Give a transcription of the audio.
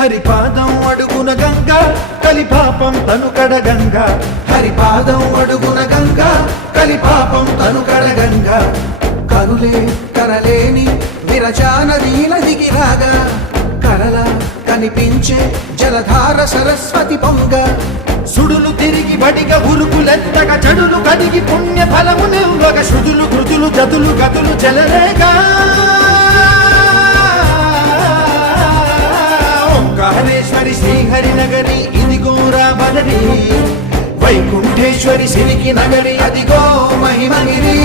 హరిపాదం అడుగున గంగ కలిపాపం తనుకడ గంగ హరిపాదం అడుగున గంగ కలిపాపం తనుకడ గంగ కరులే కరలేని విరచానదీల దిగిరాగా కరల కనిపించే జలధార సరస్వతి పొంగ సుడులు తిరిగి బడిగ ఉరుకులెత్తగా చెడులు కడిగి పుణ్య ఫలము నివ్వగ శృతులు కృతులు జతులు గతులు చెలరేగా ఓంకారేశ్వరి శ్రీహరి నగరి ఇదిగో రాబదరి వైకుంఠేశ్వరి సిరికి నగరి అదిగో మహిమగిరి